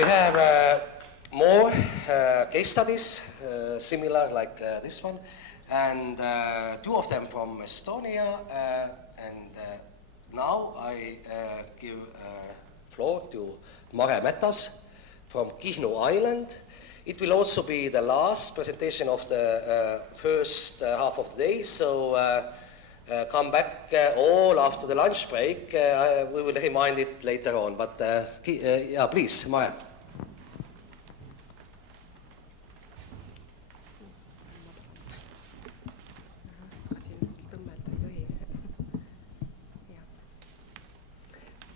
We have more case studies, similar like this one, and two of them from Estonia. And now I give floor to Mare Mätas from Kihnu Island. It will also be the last presentation of the first half of the day, so come back all after the lunch break. We will remind it later on, but yeah, please, Mare.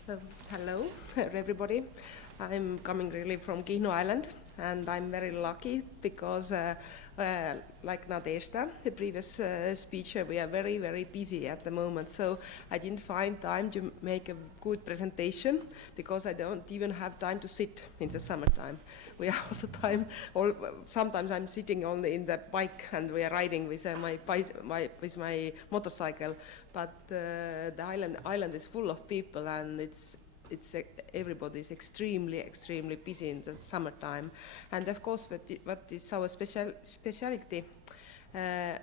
So, hello everybody. I'm coming really from Kihnu Island, and I'm very lucky because like Nadezhda, the previous speaker, we are very, very busy at the moment. So I didn't find time to make a good presentation because I don't even have time to sit in the summertime. We are all the time, sometimes I'm sitting only in the bike and we are riding with my motorcycle. But the island is full of people, and everybody is extremely busy in the summertime. And of course, what is our speciality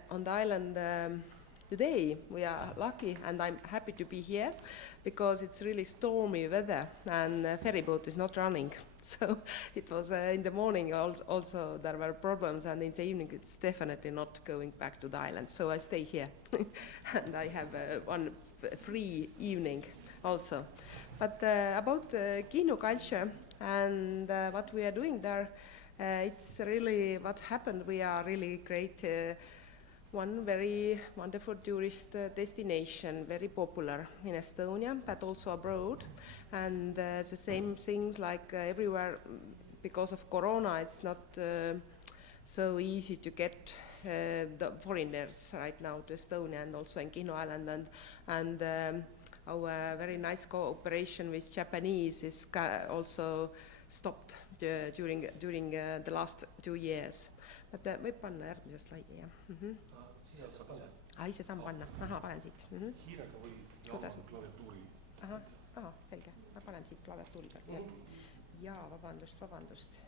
on the island today? We are lucky, and I'm happy to be here because it's really stormy weather and ferry boat is not running. So it was in the morning also there were problems, and in the evening it's definitely not going back to the island. So I stay here and I have one free evening also. But about Kihnu culture and what we are doing there, it's really what happened. We are really great, one very wonderful tourist destination, very popular in Estonia, but also abroad. And the same things like everywhere, because of Corona, it's not so easy to get the foreigners right now to Estonia and also in Kihnu Island. And our very nice cooperation with Japanese is also stopped during the last 2 years. But võib panna järgmise slaidi, jah. Ise saan panna. Panen siit. Hiirega või klaviatuuri? Selge. Ma panen siit klaviatuuri pealt. Jaa, vabandust.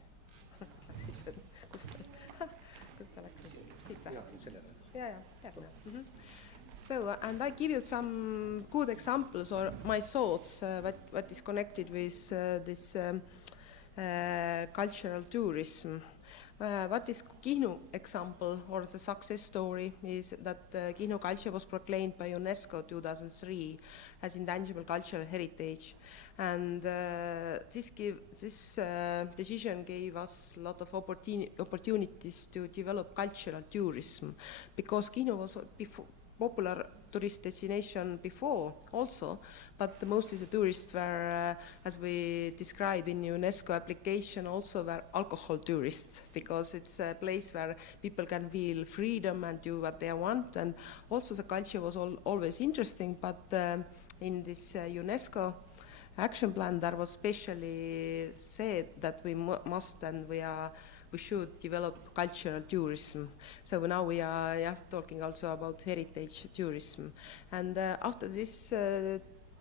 Kust ta läks? Siit või? Jaa. So, and I give you some good examples or my thoughts, what is connected with this cultural tourism. What is Kihnu example or the success story is that Kihnu culture was proclaimed by UNESCO 2003 as intangible cultural heritage. And this decision gave us a lot of opportunities to develop cultural tourism, because Kihnu was popular tourist destination before also, but mostly the tourists were, as we described in UNESCO application, also were alcohol tourists, because it's a place where people can feel freedom and do what they want. And also the culture was always interesting, but in this UNESCO action plan there was specially said that we must and we should develop cultural tourism. So now we are talking also about heritage tourism. And after this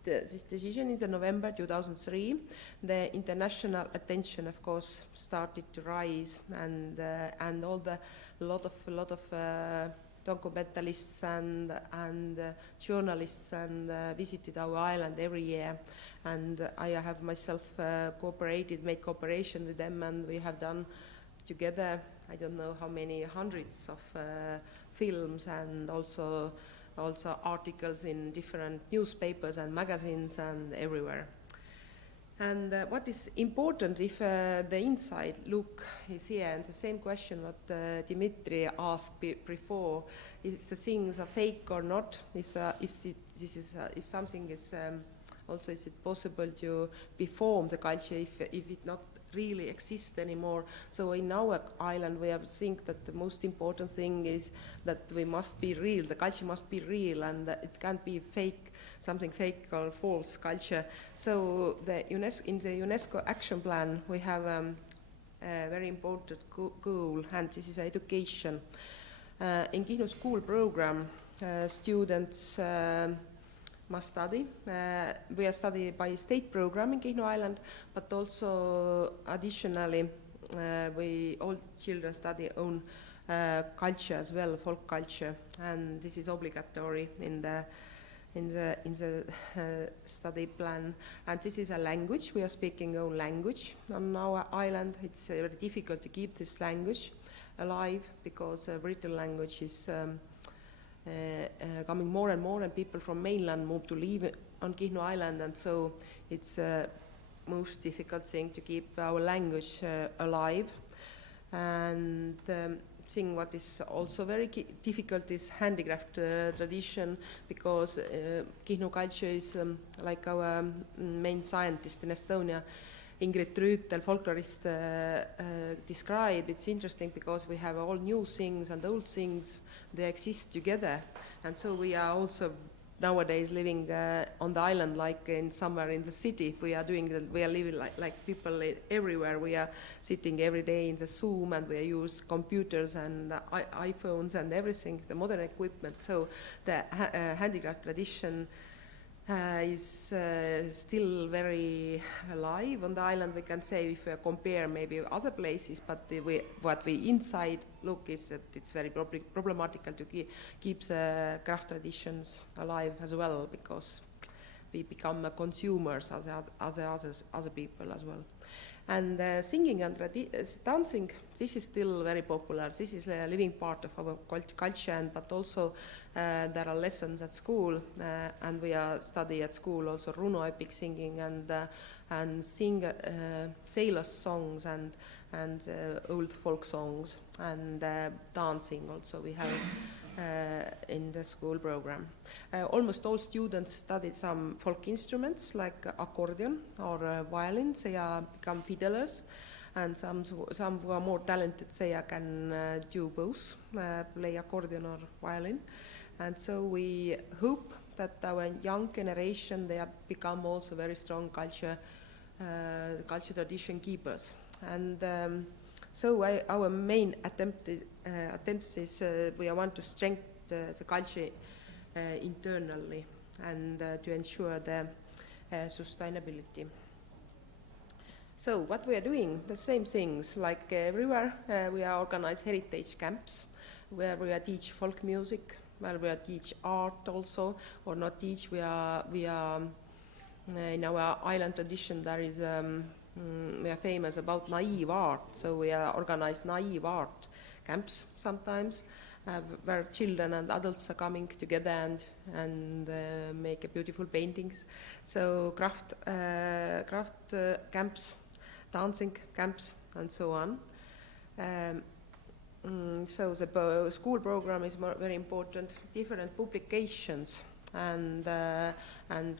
decision in the November 2003, the international attention, of course, started to rise, and a lot of documentalists and journalists visited our island every year. And I have myself made cooperation with them, and we have done together, I don't know how many hundreds of films and also articles in different newspapers and magazines and everywhere. And what is important, if the inside look is here, and the same question what Dimitri asked before, if the things are fake or not, if something is also, is it possible to perform the culture if it not really exist anymore. So in our island we think that the most important thing is that we must be real, the culture must be real, and it can't be fake, something fake or false culture. So in the UNESCO action plan we have a very important goal, and this is education. In Kihnu school program, students must study. We are studied by state program in Kihnu Island, but also additionally we all children study own culture as well, folk culture, and this is obligatory in the study plan. And this is a language. We are speaking own language on our island. It's very difficult to keep this language alive because written language is coming more and more, and people from mainland move to live on Kihnu Island, and so it's most difficult thing to keep our language alive. And thing what is also very difficult is handicraft tradition, because Kihnu culture is like our main scientist in Estonia, Ingrid Rüütel, folklorist, describe. It's interesting because we have all new things and old things, they exist together, and so we are also nowadays living on the island like in somewhere in the city. We are living like people everywhere. We are sitting every day in the Zoom, and we use computers and iPhones and everything, the modern equipment. So the handicraft tradition is still very alive on the island, we can say, if we compare maybe other places, but what we inside look is that it's very problematical to keep the craft traditions alive as well, because we become consumers as other people as well. And singing and dancing, this is still very popular. This is a living part of our culture, but also there are lessons at school, and we are study at school also Runo epic singing and sing sailor songs and old folk songs, and dancing also we have in the school program. Almost all students studied some folk instruments like accordion or violin. They are become fiddlers, and some who are more talented, they can do both, play accordion or violin. And so we hope that our young generation, they have become also very strong culture tradition keepers. And so our main attempts is we want to strengthen the culture internally and to ensure the sustainability. So what we are doing, the same things like everywhere. We are organized heritage camps where we are teach folk music, where we are teach art also, or not teach. We are in our island tradition there is we are famous about naive art, so we are organized naive art camps sometimes, where children and adults are coming together and make beautiful paintings. So craft camps, dancing camps, and so on. So the school program is very important. Different publications, and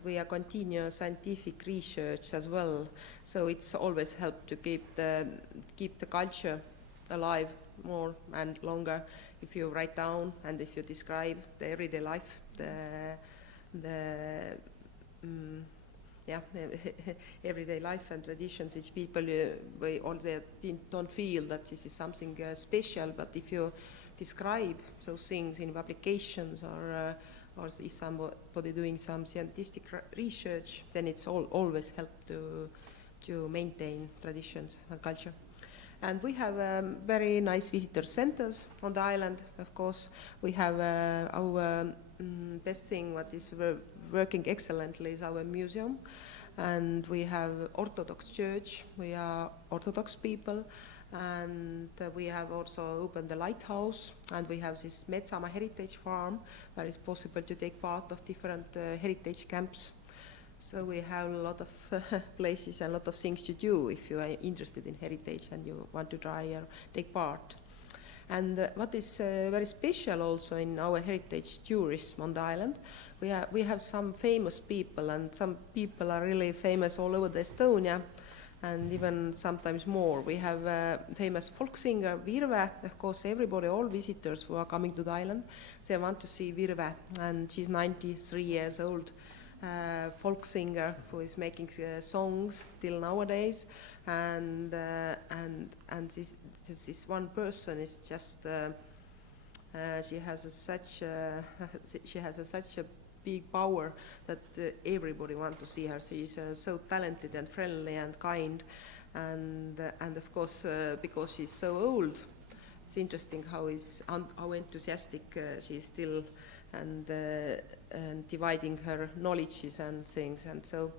we are continue scientific research as well. So it's always helped to keep the culture alive more and longer if you write down and if you describe the everyday life, everyday life and traditions which people don't feel that this is something special, but if you describe those things in publications or if somebody doing some scientific research, then it's always help to maintain traditions and culture. And we have very nice visitor centers on the island, of course. We have our best thing, what is working excellently, is our museum. And we have Orthodox Church, we are Orthodox people. And we have also opened the lighthouse, and we have this Mätas heritage farm where it's possible to take part of different heritage camps. So we have a lot of places and a lot of things to do if you are interested in heritage and you want to try or take part. And what is very special also in our heritage tourism on the island, we have some famous people, and some people are really famous all over the Estonia, and even sometimes more. We have a famous folk singer, Virve. Of course, everybody, all visitors who are coming to the island, they want to see Virve, and she's 93 years old. Folk singer who is making songs till nowadays, and this one person is just she has such a big power that everybody wants to see her. She's so talented and friendly and kind, and of course because she's so old, it's interesting how enthusiastic she is still, and dividing her knowledges and things. And so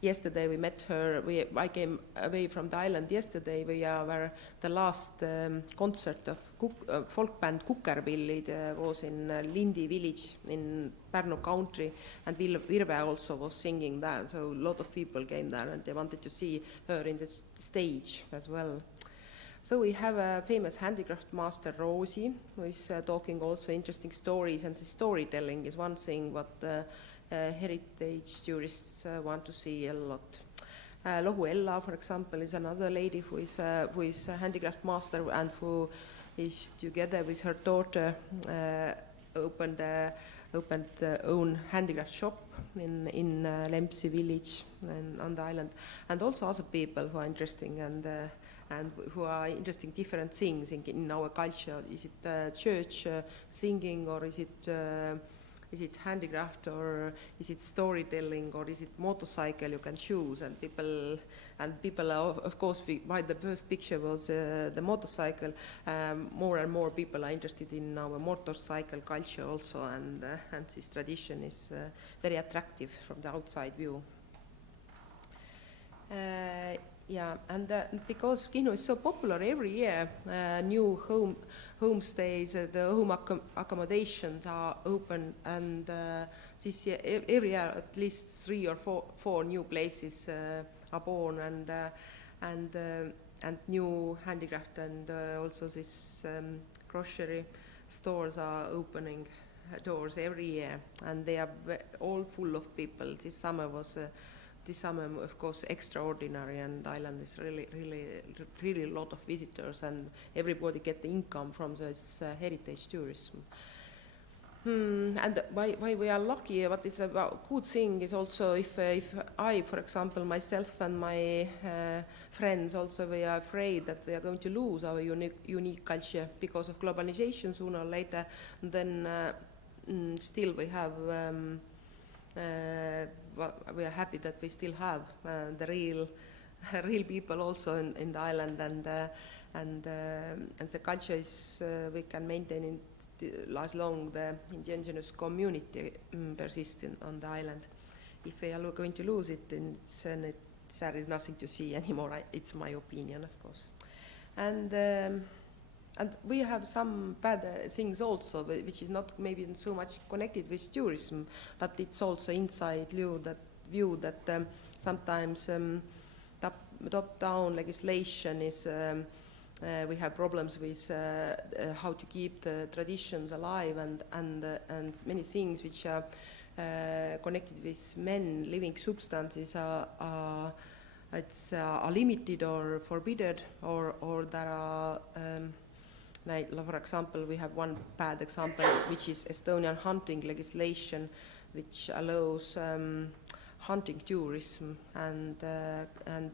yesterday we met her. I came away from the island yesterday. We were the last concert of folk band Kukerpillid was in Lindi village in Pärnu County, and Virve also was singing there. So a lot of people came there, and they wanted to see her in the stage as well. So we have a famous handicraft master, Rosi, who is talking also interesting stories, and the storytelling is one thing what heritage tourists want to see a lot. Lohu Ella, for example, is another lady who is a handicraft master and who is together with her daughter opened their own handicraft shop in Lempsi village on the island, and also other people who are interesting and who are interesting different things in our culture. Is it church singing, or is it handicraft, or is it storytelling, or is it motorcycle? You can choose, and people are, of course, why the first picture was the motorcycle. More and more people are interested in our motorcycle culture also, and this tradition is very attractive from the outside view. Yeah, and because Kihnu is so popular, every year new homestays, the home accommodations are open, and this year, every year at least 3 or 4 new places are born, and new handicraft, and also this grocery stores are opening doors every year, and they are all full of people. This summer, of course, extraordinary, and island is really a lot of visitors, and everybody get the income from this heritage tourism. And why we are lucky, what is a good thing is also if I, for example, myself and my friends also, we are afraid that we are going to lose our unique culture because of globalization sooner or later, then still we have we are happy that we still have the real people also in the island, and the culture is we can maintain it as long the indigenous community persists on the island. If we are going to lose it, then there is nothing to see anymore. It's my opinion, of course. And we have some bad things also, which is not maybe so much connected with tourism, but it's also inside view that sometimes top-down legislation is. We have problems with how to keep the traditions alive, and many things which are connected with men living substances are limited or forbidden, or there are. Like, for example, we have one bad example, which is Estonian hunting legislation, which allows hunting tourism, and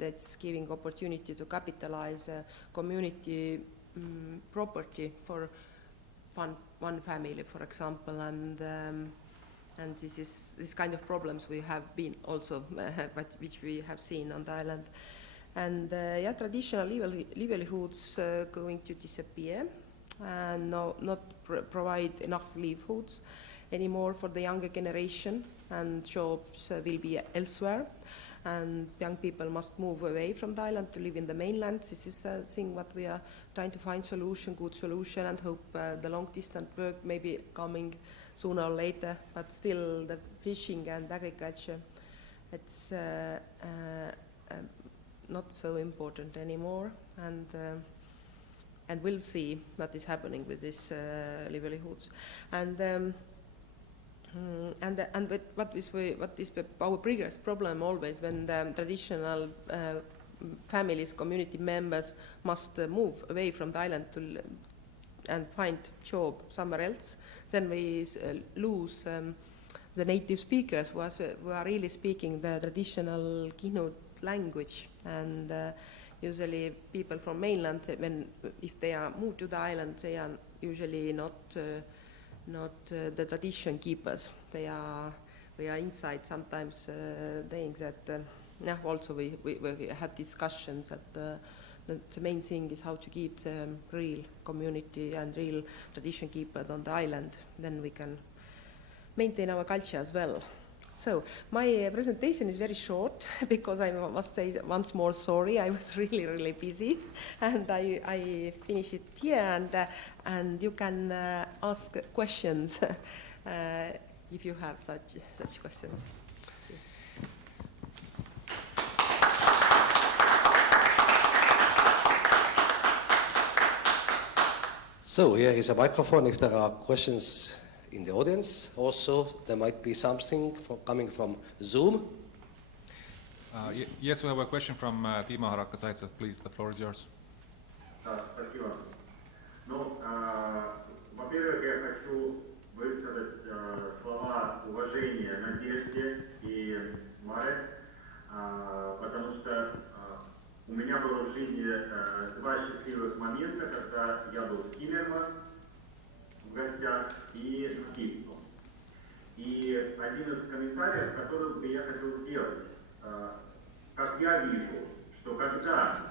it's giving opportunity to capitalize community property for one family, for example, and this kind of problems we have been also, which we have seen on the island. And traditional livelihoods going to disappear, and not provide enough livelihoods anymore for the younger generation, and jobs will be elsewhere, and young people must move away from the island to live in the mainland. This is a thing what we are trying to find good solution, and hope the long distance work may be coming sooner or later, but still the fishing and agriculture, it's not so important anymore, and we'll see what is happening with these livelihoods. And what is our biggest problem always when the traditional families, community members must move away from the island and find job somewhere else, then we lose the native speakers who are really speaking the traditional Kihnu language, and usually people from mainland, if they are moved to the island, they are usually not the tradition keepers. They are we are inside sometimes things that, also we have discussions that the main thing is how to keep the real community and real tradition keeper on the island. Then we can maintain our culture as well. So my presentation is very short because I must say once more sorry. I was really busy, and I finish it here. And you can ask questions if you have such questions. So here is a microphone if there are questions in the audience. Also, there might be something coming from Zoom. Yes, we have a question from Timo Harakka-Zaitsev. Please, the floor is yours. Спасибо. Во-первых, я хочу высказать слова уважения Надежде и Маре, потому что у меня было в жизни два счастливых момента, когда я был в Киммерман в гостях и в Кихну. И один из комментариев, который бы я хотел сделать, как я вижу, что когда,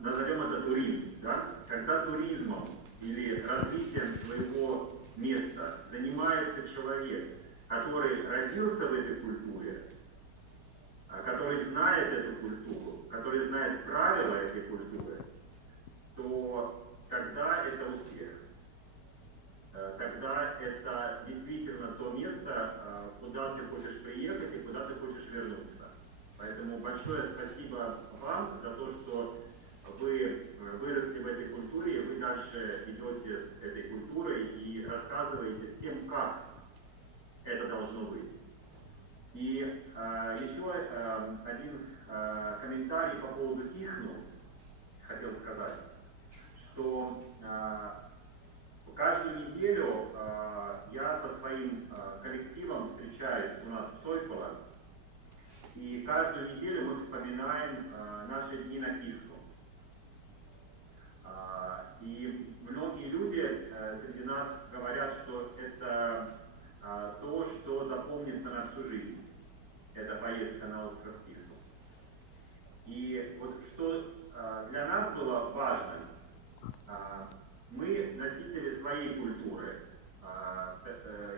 назовем это туризм, да, когда туризмом или развитием своего места занимается человек, который родился в этой культуре, который знает эту культуру, который знает правила этой культуры, то тогда это успех. Тогда это действительно то место, куда ты хочешь приехать и куда ты хочешь вернуться. Поэтому большое спасибо вам за то, что вы выросли в этой культуре, и вы дальше идете с этой культурой и рассказываете всем, как это должно быть. И еще один комментарий по поводу Кихну хотел сказать, что каждую неделю я со своим коллективом встречаюсь у нас в Сойполе, и каждую неделю мы вспоминаем наши дни на Кихну. И многие люди среди нас говорят, что это то, что запомнится на всю жизнь. Это поездка на остров Кихну. И вот что для нас было важным, мы носители своей культуры.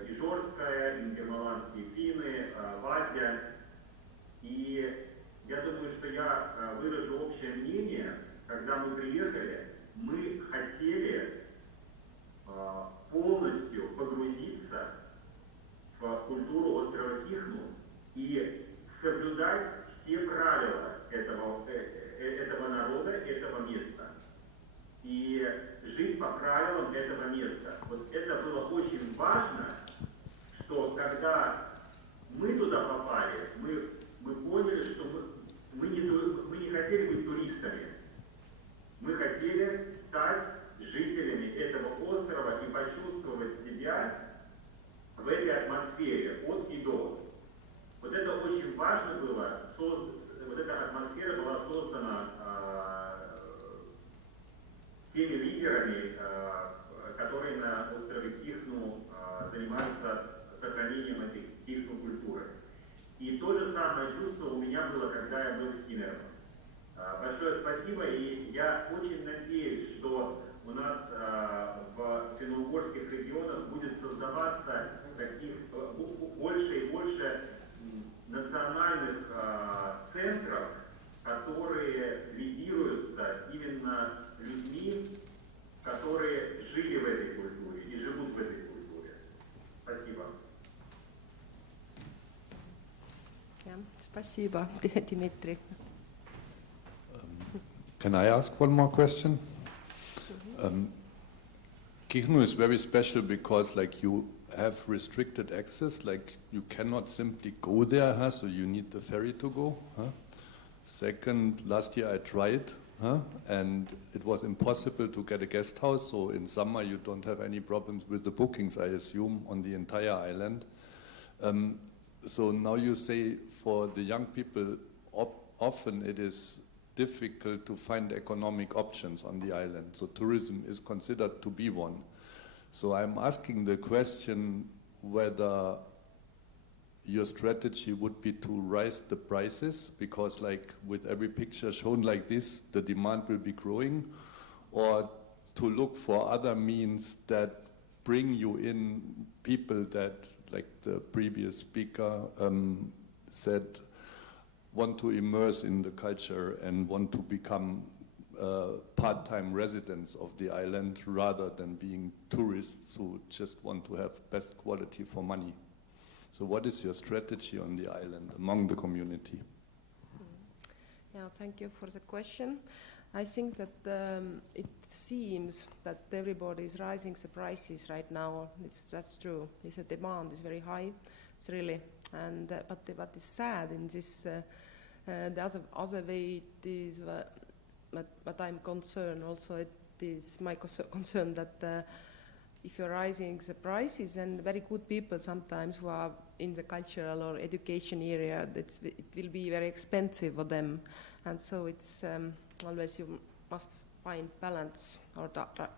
Ижорская, ингерманские финны, вадья. И я думаю, что я выражу общее мнение, когда мы приехали, мы хотели полностью погрузиться в культуру острова Кихну и соблюдать все правила этого народа, этого места. И жить по правилам этого места. Вот это было очень важно, что когда мы туда попали, мы поняли, что мы не хотели быть туристами. Мы хотели стать жителями этого острова и почувствовать себя в этой атмосфере от и до. Вот это очень важно было. Вот эта атмосфера была создана теми лидерами, которые на острове Кихну занимаются сохранением этой Кихну-культуры. И то же самое чувство у меня было, когда я был в Киммерман. Большое спасибо, и я очень надеюсь, что у нас в финно-угорских регионах будет создаваться таких больше и больше национальных центров, которые лидируются именно людьми, которые жили в этой культуре и живут в этой культуре. Спасибо. Спасибо, Дмитрий. Can I ask one more question? Kihnu is very special because, like, you have restricted access. Like, you cannot simply go there, huh? So you need the ferry to go. Huh? Second, last year I tried, huh? And it was impossible to get a guest house. So in summer you don't have any problems with the bookings, I assume, on the entire island. So now you say for the young people, often it is difficult to find economic options on the island. So tourism is considered to be one. So I'm asking the question whether your strategy would be to raise the prices, because like with every picture shown like this, the demand will be growing, or to look for other means that bring you in people that, like the previous speaker said, want to immerse in the culture and want to become part-time residents of the island rather than being tourists who just want to have best quality for money. So what is your strategy on the island among the community? Yeah, thank you for the question. I think that it seems that everybody is raising the prices right now. That's true. The demand is very high. It's really, and but what is sad in this, the other way it is, but I'm concerned also. It is my concern that if you're raising the prices, and very good people sometimes who are in the cultural or education area, it will be very expensive for them, and so it's always you must find balance or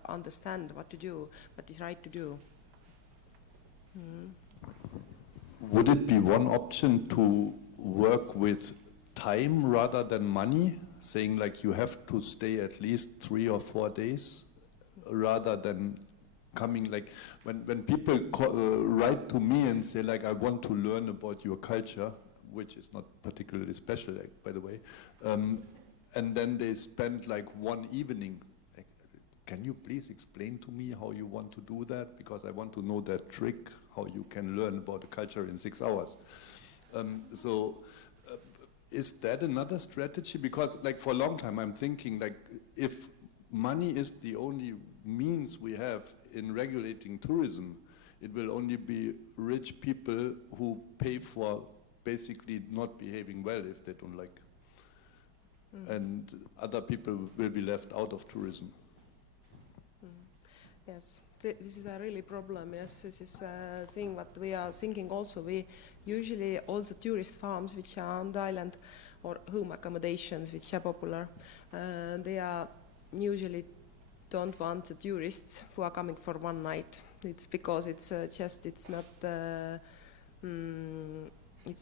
understand what to do, what is right to do. Would it be one option to work with time rather than money, saying like you have to stay at least 3 or 4 days, rather than coming like when people write to me and say like I want to learn about your culture, which is not particularly special, by the way, and then they spend like one evening. Like, can you please explain to me how you want to do that? Because I want to know that trick, how you can learn about the culture in 6 hours. Is that another strategy? Because like for a long time I'm thinking like if money is the only means we have in regulating tourism, it will only be rich people who pay for basically not behaving well if they don't like. And other people will be left out of tourism. Yes, this is a really problem. Yes, this is a thing what we are thinking also. We usually all the tourist farms which are on the island or home accommodations which are popular, they are usually don't want the tourists who are coming for one night. It's because it's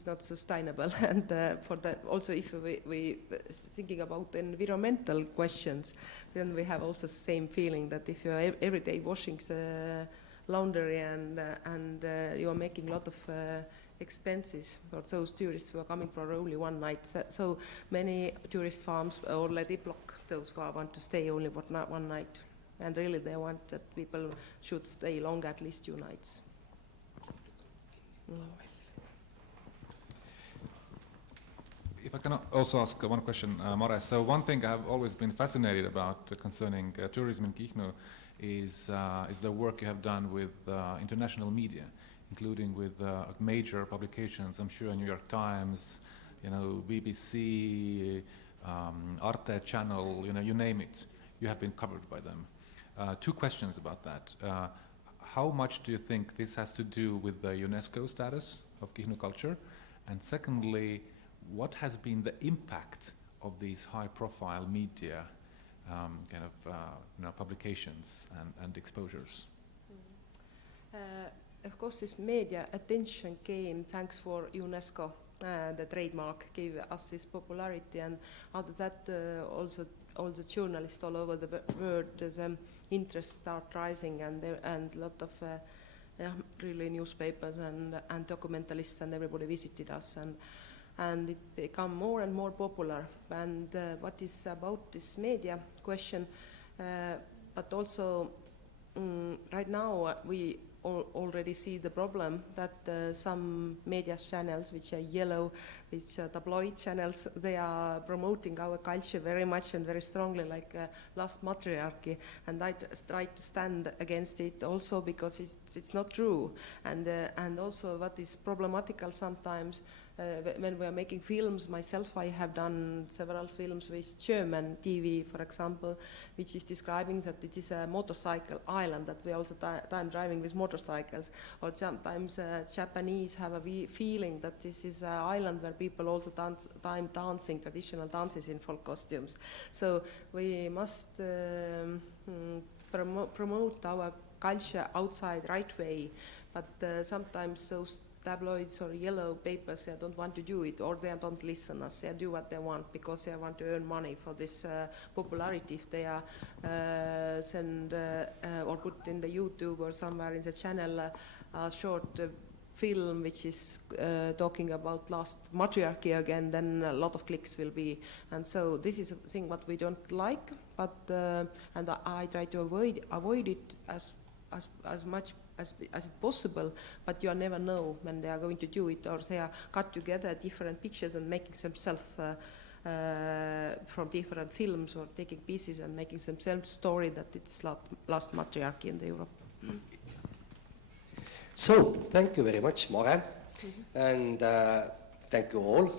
not sustainable, and for that also if we thinking about environmental questions, then we have also the same feeling that if you're every day washing the laundry and you're making a lot of expenses for those tourists who are coming for only one night. So many tourist farms already block those who want to stay only one night, and really they want that people should stay long, at least 2 nights. If I can also ask one question, Mare. So one thing I have always been fascinated about concerning tourism in Kihnu is the work you have done with international media, including with major publications. I'm sure New York Times, BBC, Arte Channel, you name it. You have been covered by them. 2 questions about that. How much do you think this has to do with the UNESCO status of Kihnu culture? And secondly, what has been the impact of these high-profile media publications and exposures? Of course, this media attention came thanks for UNESCO. The trademark gave us this popularity, and after that, also all the journalists all over the world, the interest start rising, and a lot of really newspapers and documentalists and everybody visited us, and it became more and more popular. And what is about this media question, but also right now we already see the problem that some media channels which are yellow, which are tabloid channels, they are promoting our culture very much and very strongly, like last matriarchy, and I try to stand against it also because it's not true, and also what is problematical sometimes when we are making films. Myself, I have done several films with German TV, for example, which is describing that it is a motorcycle island, that we also time driving with motorcycles, or sometimes Japanese have a feeling that this is an island where people also dancing traditional dances in folk costumes. So we must promote our culture outside right way, but sometimes those tabloids or yellow papers, they don't want to do it, or they don't listen us. They do what they want because they want to earn money for this popularity. If they are send or put in the YouTube or somewhere in the channel a short film which is talking about last matriarchy again, then a lot of clicks will be. And so this is a thing what we don't like, but and I try to avoid it as much as possible, but you never know when they are going to do it, or they are cut together different pictures and making themselves from different films, or taking pieces and making themselves story that it's last matriarchy in the Europe. So, thank you very much, Mare, and thank you all.